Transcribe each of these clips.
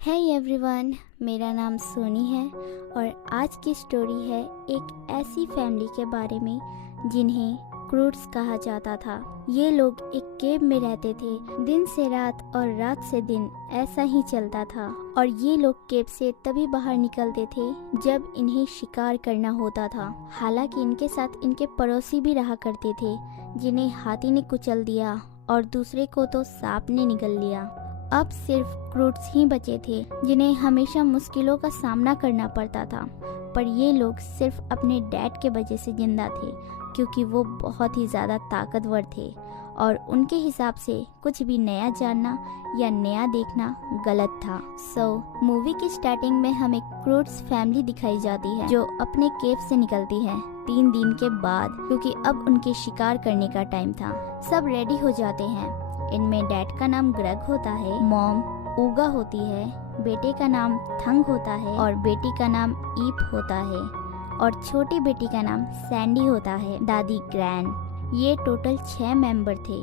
Hey everyone, मेरा नाम सोनी है और आज की स्टोरी है एक ऐसी फैमिली के बारे में जिन्हें क्रूड्स कहा जाता था। ये लोग एक केव में रहते थे। दिन से रात और रात से दिन ऐसा ही चलता था और ये लोग केव से तभी बाहर निकलते थे जब इन्हें शिकार करना होता था। हालांकि इनके साथ इनके पड़ोसी भी रहा करते थे जिन्हें हाथी ने कुचल दिया और दूसरे को तो सांप ने निगल लिया। अब सिर्फ क्रूड्स ही बचे थे जिन्हें हमेशा मुश्किलों का सामना करना पड़ता था, पर ये लोग सिर्फ अपने डैड के वजह से जिंदा थे क्योंकि वो बहुत ही ज़्यादा ताकतवर थे और उनके हिसाब से कुछ भी नया जानना या नया देखना गलत था। मूवी की स्टार्टिंग में हमें क्रूड्स फैमिली दिखाई जाती है जो अपने केव से निकलती है 3 दिन के बाद, क्योंकि अब उनके शिकार करने का टाइम था। सब रेडी हो जाते हैं। इनमें डैड का नाम ग्रेग होता है, मॉम ऊगा होती है, बेटे का नाम थंग होता है और बेटी का नाम ईप होता है और छोटी बेटी का नाम सैंडी होता है, दादी ग्रैंड। ये टोटल 6 मेंबर थे।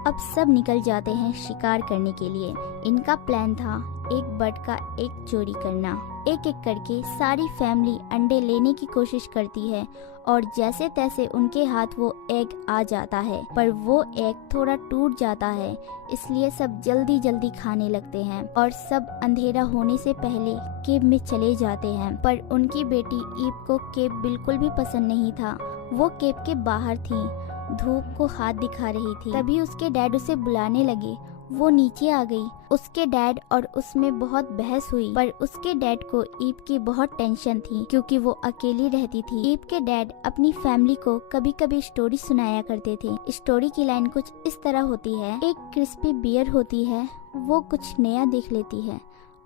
अब सब निकल जाते हैं शिकार करने के लिए। इनका प्लान था एक बर्ड का एग चोरी करना। एक एक करके सारी फैमिली अंडे लेने की कोशिश करती है और जैसे तैसे उनके हाथ वो एग आ जाता है, पर वो एग थोड़ा टूट जाता है, इसलिए सब जल्दी जल्दी खाने लगते हैं और सब अंधेरा होने से पहले केव में चले जाते हैं। पर उनकी बेटी ईप को केव बिल्कुल भी पसंद नहीं था। वो केव के बाहर थी, धूप को हाथ दिखा रही थी। तभी उसके डैड उसे बुलाने लगे। वो नीचे आ गई। उसके डैड और उसमें बहुत बहस हुई, पर उसके डैड को ईप की बहुत टेंशन थी क्योंकि वो अकेली रहती थी। ईप के डैड अपनी फैमिली को कभी कभी स्टोरी सुनाया करते थे। स्टोरी की लाइन कुछ इस तरह होती है, एक क्रिस्पी बियर होती है, वो कुछ नया देख लेती है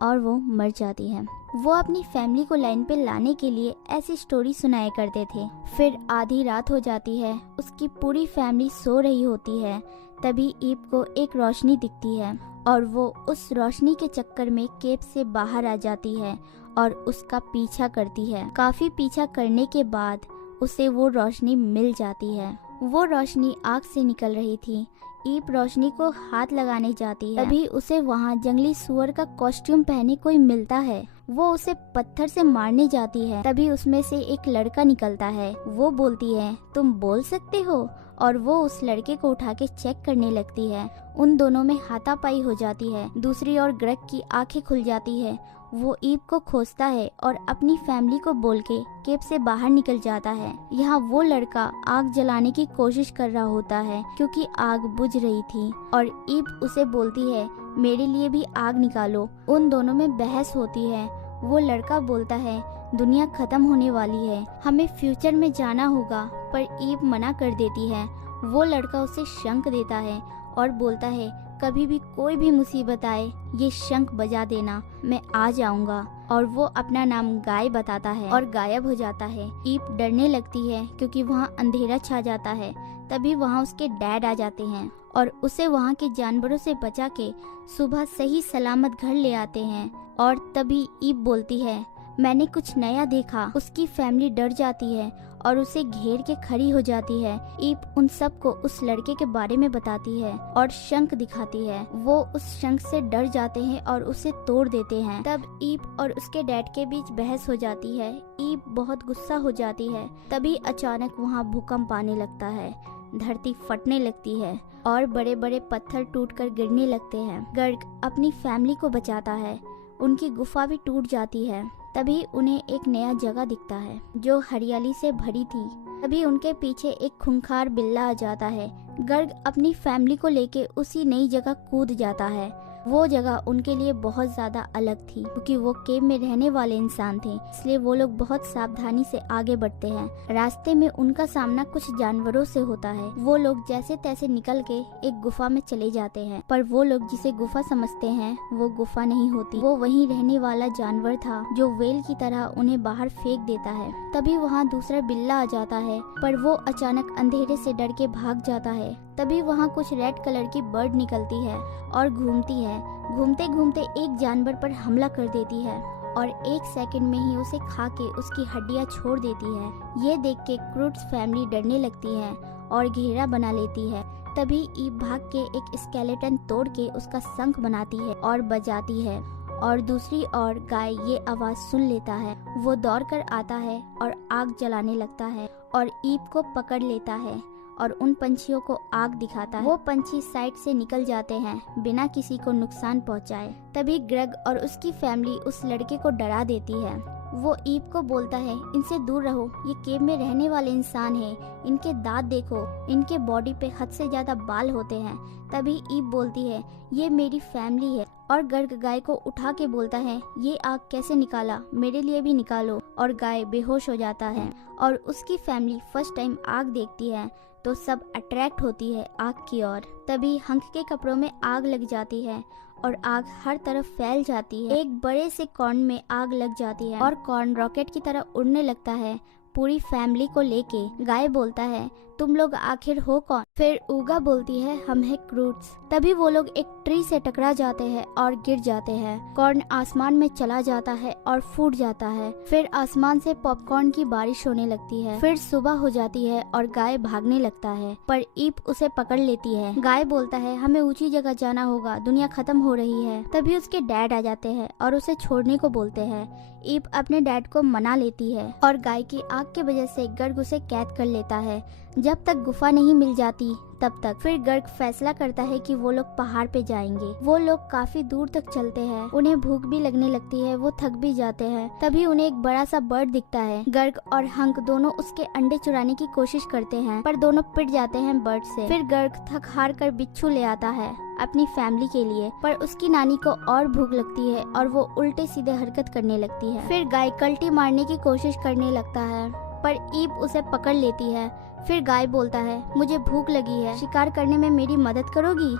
और वो मर जाती है। वो अपनी फैमिली को लाइन पे लाने के लिए ऐसी स्टोरी सुनाया करते थे। फिर आधी रात हो जाती है, उसकी पूरी फैमिली सो रही होती है। तभी ईप को एक रोशनी दिखती है और वो उस रोशनी के चक्कर में केव से बाहर आ जाती है और उसका पीछा करती है। काफी पीछा करने के बाद उसे वो रोशनी मिल जाती है। वो रोशनी आग से निकल रही थी। ईप रोशनी को हाथ लगाने जाती है, तभी उसे वहाँ जंगली सुअर का कॉस्ट्यूम पहने कोई मिलता है। वो उसे पत्थर से मारने जाती है, तभी उसमें से एक लड़का निकलता है। वो बोलती है, तुम बोल सकते हो, और वो उस लड़के को उठा के चेक करने लगती है। उन दोनों में हाथापाई हो जाती है। दूसरी ओर ग्रेग की आंखें खुल जाती है। वो ईप को खोजता है और अपनी फैमिली को बोल के केव से बाहर निकल जाता है। यहाँ वो लड़का आग जलाने की कोशिश कर रहा होता है क्योंकि आग बुझ रही थी और ईप उसे बोलती है, मेरे लिए भी आग निकालो। उन दोनों में बहस होती है। वो लड़का बोलता है, दुनिया खत्म होने वाली है, हमें फ्यूचर में जाना होगा, पर ईप मना कर देती है। वो लड़का उसे शंख देता है और बोलता है, कभी भी कोई भी मुसीबत आए ये शंख बजा देना, मैं आ जाऊंगा। और वो अपना नाम गाय बताता है और गायब हो जाता है। ईप डरने लगती है क्योंकि वहाँ अंधेरा छा जाता है। तभी वहाँ उसके डैड आ जाते हैं और उसे वहाँ के जानवरों से बचा के सुबह सही सलामत घर ले आते हैं। और तभी ईप बोलती है, मैंने कुछ नया देखा। उसकी फैमिली डर जाती है और उसे घेर के खड़ी हो जाती है। ईप उन सबको उस लड़के के बारे में बताती है और शंख दिखाती है। वो उस शंख से डर जाते हैं और उसे तोड़ देते हैं। तब ईप और उसके डैड के बीच बहस हो जाती है। ईप बहुत गुस्सा हो जाती है। तभी अचानक वहाँ भूकंप आने लगता है, धरती फटने लगती है और बड़े बड़े पत्थर टूटकर गिरने लगते हैं। गर्ग अपनी फैमिली को बचाता है। उनकी गुफा भी टूट जाती है। तभी उन्हें एक नया जगह दिखता है जो हरियाली से भरी थी। तभी उनके पीछे एक खूंखार बिल्ला आ जाता है। गर्ग अपनी फैमिली को लेके उसी नई जगह कूद जाता है। वो जगह उनके लिए बहुत ज्यादा अलग थी क्योंकि वो केव में रहने वाले इंसान थे, इसलिए वो लोग बहुत सावधानी से आगे बढ़ते हैं। रास्ते में उनका सामना कुछ जानवरों से होता है। वो लोग जैसे तैसे निकल के एक गुफा में चले जाते हैं, पर वो लोग जिसे गुफा समझते हैं वो गुफा नहीं होती। वो वहीं रहने वाला जानवर था जो वेल की तरह उन्हें बाहर फेंक देता है। तभी वहाँ दूसरा बिल्ला आ जाता है, पर वो अचानक अंधेरे से डर के भाग जाता है। तभी वहाँ कुछ रेड कलर की बर्ड निकलती है और घूमती है। घूमते घूमते एक जानवर पर हमला कर देती है और 1 सेकंड में ही उसे खा के उसकी हड्डियां छोड़ देती है। ये देख के क्रूड्स फैमिली डरने लगती है और घेरा बना लेती है। तभी ईप भाग के एक स्केलेटन तोड़ के उसका शंख बनाती है और बजाती है और दूसरी ओर गाय ये आवाज सुन लेता है। वो दौड़कर आता है और आग जलाने लगता है और ईप को पकड़ लेता है और उन पंछियों को आग दिखाता है। वो पंछी साइड से निकल जाते हैं बिना किसी को नुकसान पहुंचाए। तभी ग्रेग और उसकी फैमिली उस लड़के को डरा देती है। वो ईप को बोलता है, इनसे दूर रहो, ये केव में रहने वाले इंसान हैं, इनके दांत देखो, इनके बॉडी पे हद से ज्यादा बाल होते हैं। तभी ईप बोलती है, ये मेरी फैमिली है, और गर्ग गाय को उठा के बोलता है, ये आग कैसे निकाला, मेरे लिए भी निकालो। और गाय बेहोश हो जाता है और उसकी फैमिली फर्स्ट टाइम आग देखती है तो सब अट्रैक्ट होती है आग की ओर। तभी हंक के कपड़ों में आग लग जाती है और आग हर तरफ फैल जाती है। एक बड़े से कॉर्न में आग लग जाती है और कॉर्न रॉकेट की तरह उड़ने लगता है पूरी फैमिली को लेके। गाय बोलता है, तुम लोग आखिर हो कौन? फिर ऊगा बोलती है, हम है क्रूट्स। तभी वो लोग एक ट्री से टकरा जाते हैं और गिर जाते हैं। कॉर्न आसमान में चला जाता है और फूट जाता है। फिर आसमान से पॉपकॉर्न की बारिश होने लगती है। फिर सुबह हो जाती है और गाय भागने लगता है, पर ईप उसे पकड़ लेती है। गाय बोलता है, हमें ऊंची जगह जाना होगा, दुनिया खत्म हो रही है। तभी उसके डैड आ जाते हैं और उसे छोड़ने को बोलते हैं। ईप अपने डैड को मना लेती है और गाय की आग की वजह से गर्ग उसे कैद कर लेता है जब तक गुफा नहीं मिल जाती तब तक। फिर गर्ग फैसला करता है कि वो लोग पहाड़ पे जाएंगे। वो लोग काफी दूर तक चलते हैं, उन्हें भूख भी लगने लगती है, वो थक भी जाते हैं। तभी उन्हें एक बड़ा सा बर्ड दिखता है। गर्ग और हंक दोनों उसके अंडे चुराने की कोशिश करते हैं, पर दोनों पिट जाते हैं बर्ड से। फिर गर्ग थक हार कर बिच्छू ले आता है अपनी फैमिली के लिए, पर उसकी नानी को और भूख लगती है और वो उल्टे सीधे हरकत करने लगती है। फिर गाय कल्टी मारने की कोशिश करने लगता है, पर ईप उसे पकड़ लेती है। फिर गाय बोलता है, मुझे भूख लगी है, शिकार करने में मेरी मदद करोगी?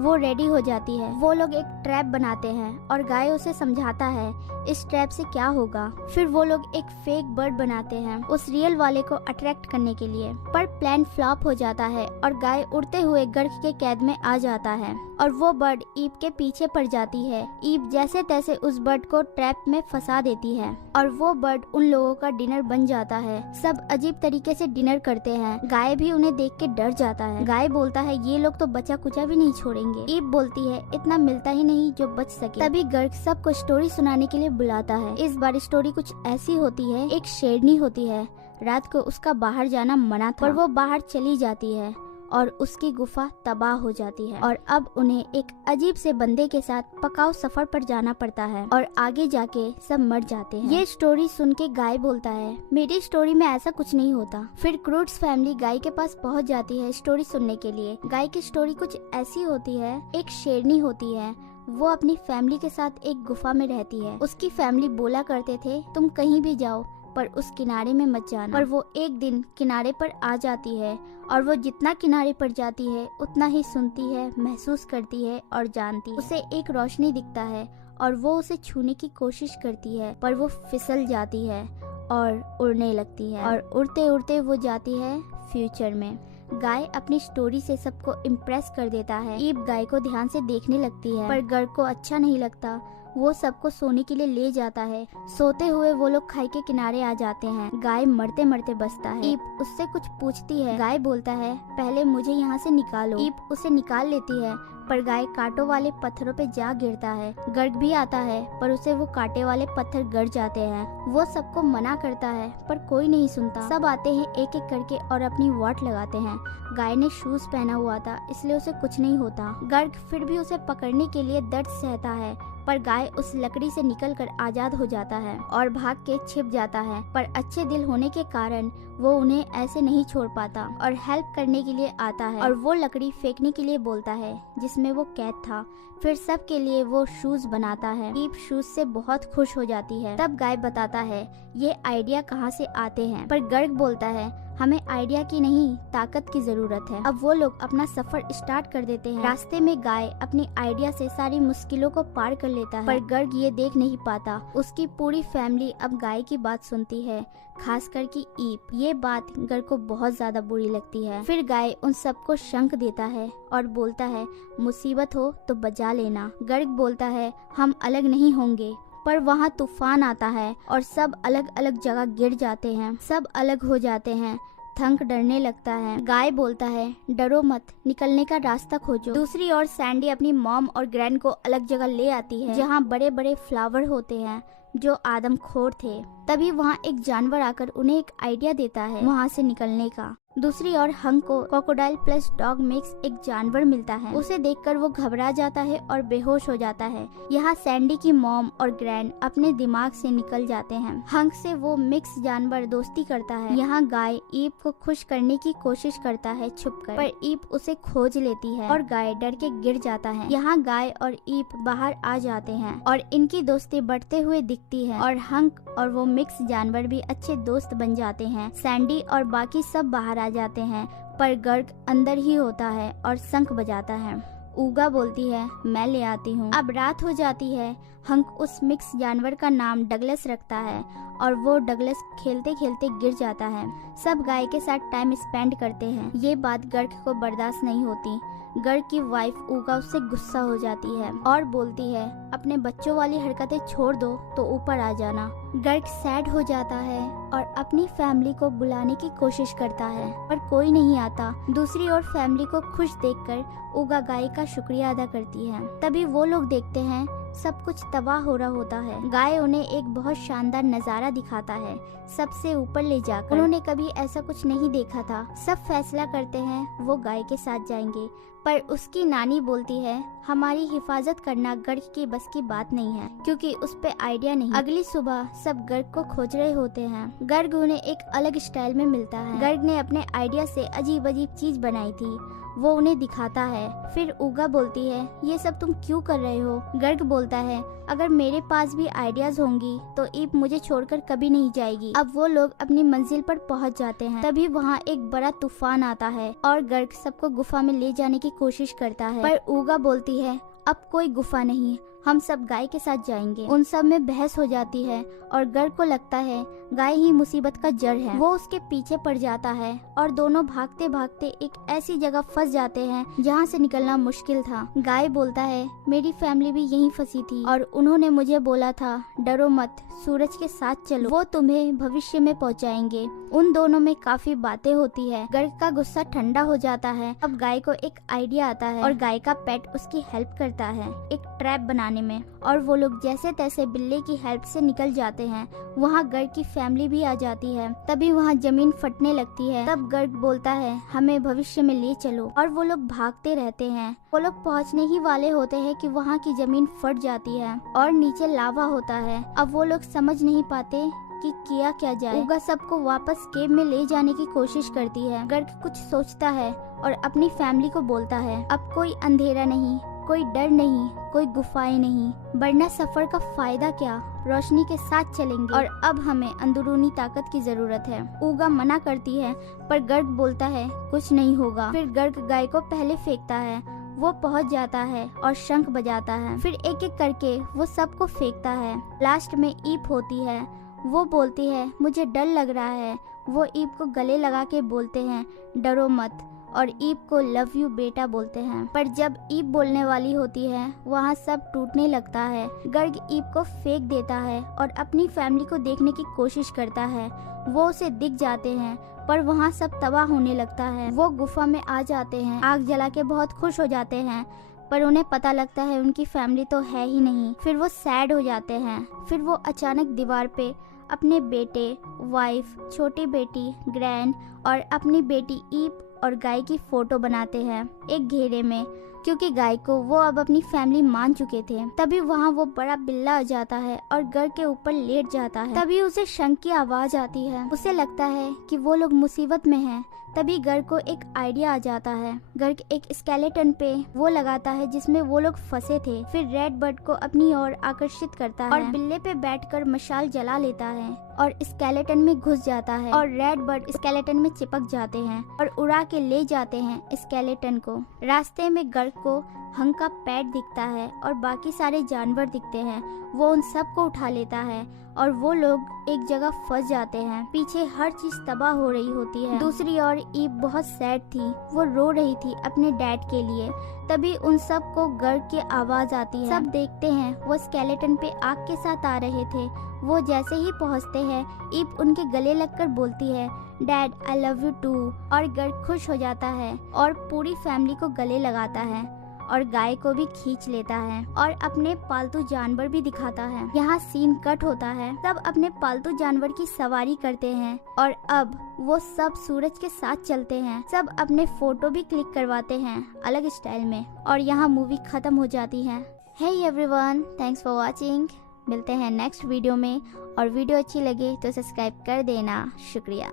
वो रेडी हो जाती है। वो लोग एक ट्रैप बनाते हैं और गाय उसे समझाता है इस ट्रैप से क्या होगा। फिर वो लोग एक फेक बर्ड बनाते हैं उस रियल वाले को अट्रैक्ट करने के लिए, पर प्लान फ्लॉप हो जाता है और गाय उड़ते हुए गर्ग के कैद में आ जाता है और वो बर्ड ईप के पीछे पड़ जाती है। ईप जैसे तैसे उस बर्ड को ट्रैप में फंसा देती है और वो बर्ड उन लोगों का डिनर बन जाता है। सब अजीब तरीके से डिनर करते हैं। गाय भी उन्हें देख के डर जाता है। गाय बोलता है, ये लोग तो बचा कुचा भी नहीं छोड़ेंगे। ईप बोलती है, इतना मिलता ही नहीं जो बच सके। तभी गर्ग सबको स्टोरी सुनाने के लिए बुलाता है। इस बार स्टोरी कुछ ऐसी होती है, एक शेरनी होती है। रात को उसका बाहर जाना मना था, पर वो बाहर चली जाती है और उसकी गुफा तबाह हो जाती है और अब उन्हें एक अजीब से बंदे के साथ पकाऊ सफर पर जाना पड़ता है और आगे जाके सब मर जाते हैं। ये स्टोरी सुन के गाय बोलता है, मेरी स्टोरी में ऐसा कुछ नहीं होता। फिर क्रूट्स फैमिली गाय के पास पहुंच जाती है स्टोरी सुनने के लिए। गाय की स्टोरी कुछ ऐसी होती है, एक शेरनी होती है, वो अपनी फैमिली के साथ एक गुफा में रहती है। उसकी फैमिली बोला करते थे, तुम कहीं भी जाओ पर उस किनारे में मत जाना। पर वो एक दिन किनारे पर आ जाती है और वो जितना किनारे पर जाती है उतना ही सुनती है, महसूस करती है और जानती है। उसे एक रोशनी दिखता है और वो उसे छूने की कोशिश करती है, पर वो फिसल जाती है और उड़ने लगती है और उड़ते उड़ते वो जाती है फ्यूचर में। गाय अपनी स्टोरी से सबको इम्प्रेस कर देता है। ईप गाय को ध्यान से देखने लगती है, पर गर्ग को अच्छा नहीं लगता। वो सबको सोने के लिए ले जाता है। सोते हुए वो लोग खाई के किनारे आ जाते हैं। गाय मरते मरते बचता है। ईप उससे कुछ पूछती है। गाय बोलता है, पहले मुझे यहाँ से निकालो। ईप उसे निकाल लेती है, पर गाय कांटों वाले पत्थरों पे जा गिरता है। गर्ग भी आता है, पर उसे वो कांटे वाले पत्थर गड़ जाते हैं। वो सबको मना करता है, पर कोई नहीं सुनता। सब आते हैं एक एक करके और अपनी वाट लगाते हैं। गाय ने शूज पहना हुआ था, इसलिए उसे कुछ नहीं होता। गर्ग फिर भी उसे पकड़ने के लिए दर्द सहता है, पर गाय उस लकड़ी से निकलकर आजाद हो जाता है और भाग के छिप जाता है। पर अच्छे दिल होने के कारण वो उन्हें ऐसे नहीं छोड़ पाता और हेल्प करने के लिए आता है और वो लकड़ी फेंकने के लिए बोलता है जिसमें वो कैद था। फिर सब के लिए वो शूज बनाता है। ईप शूज से बहुत खुश हो जाती है। तब गाय बताता है ये आइडिया कहाँ से आते हैं, पर गर्ग बोलता है हमें आइडिया की नहीं ताकत की जरूरत है। अब वो लोग अपना सफर स्टार्ट कर देते हैं। रास्ते में गाय अपनी आइडिया से सारी मुश्किलों को पार कर लेता है, पर गर्ग ये देख नहीं पाता। उसकी पूरी फैमिली अब गाय की बात सुनती है, खासकर की ईप। ये बात गर्ग को बहुत ज्यादा बुरी लगती है। फिर गाय उन सबको शंख देता है और बोलता है मुसीबत हो तो बचा लेना। गर्ग बोलता है हम अलग नहीं होंगे, पर वहाँ तूफान आता है और सब अलग अलग जगह गिर जाते हैं। सब अलग हो जाते हैं। थंक डरने लगता है। गाय बोलता है, डरो मत, निकलने का रास्ता खोजो। दूसरी ओर सैंडी अपनी मॉम और ग्रैंड को अलग जगह ले आती है जहाँ बड़े बड़े फ्लावर होते हैं जो आदमखोर थे। तभी वहाँ एक जानवर आकर उन्हें एक आइडिया देता है वहाँ से निकलने का। दूसरी ओर हंक को क्रोकोडाइल प्लस डॉग मिक्स एक जानवर मिलता है। उसे देखकर वो घबरा जाता है और बेहोश हो जाता है। यहाँ सैंडी की मॉम और ग्रैंड अपने दिमाग से निकल जाते हैं। हंक से वो मिक्स जानवर दोस्ती करता है। यहाँ गाय ईप को खुश करने की कोशिश करता है छुपकर, पर ईप उसे खोज लेती है और गाय डर के गिर जाता है। यहाँ गाय और ईप बाहर आ जाते हैं और इनकी दोस्ती बढ़ते हुए दिखती है और हंक और वो मिक्स जानवर भी अच्छे दोस्त बन जाते हैं। सैंडी और बाकी सब बाहर आ जाते हैं, पर गर्ग अंदर ही होता है और शंख बजाता है। ऊगा बोलती है, मैं ले आती हूँ। अब रात हो जाती है। हंक उस मिक्स जानवर का नाम डगलस रखता है और वो डगलस खेलते खेलते गिर जाता है। सब गाय के साथ टाइम स्पेंड करते हैं। ये बात गर्ग को बर्दाश्त नहीं होती। गर्ग की वाइफ ऊगा उससे गुस्सा हो जाती है और बोलती है, अपने बच्चों वाली हरकतें छोड़ दो तो ऊपर आ जाना। गर्ग सैड हो जाता है और अपनी फैमिली को बुलाने की कोशिश करता है, पर कोई नहीं आता। दूसरी ओर फैमिली को खुश देखकर ऊगा गाय का शुक्रिया अदा करती है। तभी वो लोग देखते हैं सब कुछ तबाह हो रहा होता है। गाय उन्हें एक बहुत शानदार नजारा दिखाता है, सबसे ऊपर ले जाकर। उन्होंने कभी ऐसा कुछ नहीं देखा था। सब फैसला करते हैं वो गाय के साथ जाएंगे, पर उसकी नानी बोलती है, हमारी हिफाजत करना गर्ग की बस की बात नहीं है, क्योंकि उस पे आइडिया नहीं। अगली सुबह सब गर्ग को खोज रहे होते हैं। गर्ग उन्हें एक अलग स्टाइल में मिलता है। गर्ग ने अपने आइडिया से अजीब अजीब चीज बनाई थी, वो उन्हें दिखाता है। फिर ऊगा बोलती है, ये सब तुम क्यों कर रहे हो? गर्ग बोलता है, अगर मेरे पास भी आइडियाज होंगी तो ईप मुझे छोड़कर कभी नहीं जाएगी। अब वो लोग अपनी मंजिल पर पहुंच जाते हैं। तभी वहाँ एक बड़ा तूफान आता है और गर्ग सबको गुफा में ले जाने की कोशिश करता है, पर ऊगा बोलती है, अब कोई गुफा नहीं, हम सब गाय के साथ जाएंगे। उन सब में बहस हो जाती है और गर्ग को लगता है गाय ही मुसीबत का जड़ है। वो उसके पीछे पड़ जाता है और दोनों भागते भागते एक ऐसी जगह फंस जाते हैं जहाँ से निकलना मुश्किल था। गाय बोलता है, मेरी फैमिली भी यहीं फंसी थी और उन्होंने मुझे बोला था, डरो मत, सूरज के साथ चलो, वो तुम्हें भविष्य में पहुँचाएंगे। उन दोनों में काफी बातें होती है। गर्ग का गुस्सा ठंडा हो जाता है। अब गाय को एक आइडिया आता है और गाय का पेट उसकी हेल्प करता है एक ट्रैप बनाने में, और वो लोग जैसे तैसे बिल्ली की हेल्प से निकल जाते हैं। वहाँ गर्ग की फैमिली भी आ जाती है। तभी वहाँ जमीन फटने लगती है। तब गर्ग बोलता है, हमें भविष्य में ले चलो, और वो लोग भागते रहते हैं। वो लोग पहुँचने ही वाले होते हैं कि वहाँ की जमीन फट जाती है और नीचे लावा होता है। अब वो लोग समझ नहीं पाते कि किया क्या जाए। ऊगा सबको वापस केव में ले जाने की कोशिश करती है। गर्ग कुछ सोचता है और अपनी फैमिली को बोलता है, अब कोई अंधेरा नहीं, कोई डर नहीं, कोई गुफाएं नहीं, वरना सफर का फायदा क्या, रोशनी के साथ चलेंगे और अब हमें अंदरूनी ताकत की जरूरत है। ऊगा मना करती है, पर गर्ग बोलता है कुछ नहीं होगा। फिर गर्ग गाय को पहले फेंकता है, वो पहुंच जाता है और शंख बजाता है। फिर एक एक करके वो सबको फेंकता है। लास्ट में ईप होती है। वो बोलती है, मुझे डर लग रहा है। वो ईप को गले लगा के बोलते हैं, डरो मत, और ईप को लव यू बेटा बोलते हैं। पर जब ईप बोलने वाली होती है वहाँ सब टूटने लगता है। गर्ग ईप को फेंक देता है और अपनी फैमिली को देखने की कोशिश करता है। वो उसे दिख जाते हैं, पर वहाँ सब तबाह होने लगता है। वो गुफा में आ जाते हैं, आग जला के बहुत खुश हो जाते हैं, पर उन्हें पता लगता है उनकी फैमिली तो है ही नहीं। फिर वो सैड हो जाते हैं। फिर वो अचानक दीवार पे अपने बेटे, वाइफ, छोटी बेटी, ग्रैंड और अपनी बेटी ईप और गाय की फोटो बनाते हैं एक घेरे में, क्योंकि गाय को वो अब अपनी फैमिली मान चुके थे। तभी वहाँ वो बड़ा बिल्ला आ जाता है और गर्ग के ऊपर लेट जाता है। तभी उसे शंख की आवाज आती है। उसे लगता है कि वो लोग मुसीबत में हैं। तभी गर्ग को एक आइडिया आ जाता है। गर्ग एक स्केलेटन पे वो लगाता है जिसमें वो लोग फंसे थे। फिर रेड बर्ड को अपनी ओर आकर्षित करता है और बिल्ले पे बैठकर मशाल जला लेता है और स्केलेटन में घुस जाता है और रेड बर्ड स्केलेटन में चिपक जाते हैं और उड़ा के ले जाते हैं स्केलेटन को। रास्ते में गर्ग को हंक का पेट दिखता है और बाकी सारे जानवर दिखते हैं। वो उन सब को उठा लेता है और वो लोग एक जगह फंस जाते हैं। पीछे हर चीज तबाह हो रही होती है। दूसरी ओर ईव बहुत सैड थी, वो रो रही थी अपने डैड के लिए। तभी उन सब को गर्ग की आवाज आती है। सब देखते हैं, वो स्केलेटन पे आग के साथ आ रहे थे। वो जैसे ही पहुंचते हैं, ईव उनके गले लगकर बोलती है, dad I love you too. और गर्ग खुश हो जाता है और पूरी फैमिली को गले लगाता है और गाय को भी खींच लेता है और अपने पालतू जानवर भी दिखाता है। यहाँ सीन कट होता है। सब अपने पालतू जानवर की सवारी करते हैं और अब वो सब सूरज के साथ चलते हैं। सब अपने फोटो भी क्लिक करवाते हैं अलग स्टाइल में और यहाँ मूवी खत्म हो जाती है। Hey everyone, thanks for watching. मिलते हैं नेक्स्ट वीडियो में और वीडियो अच्छी लगे तो सब्सक्राइब कर देना। शुक्रिया।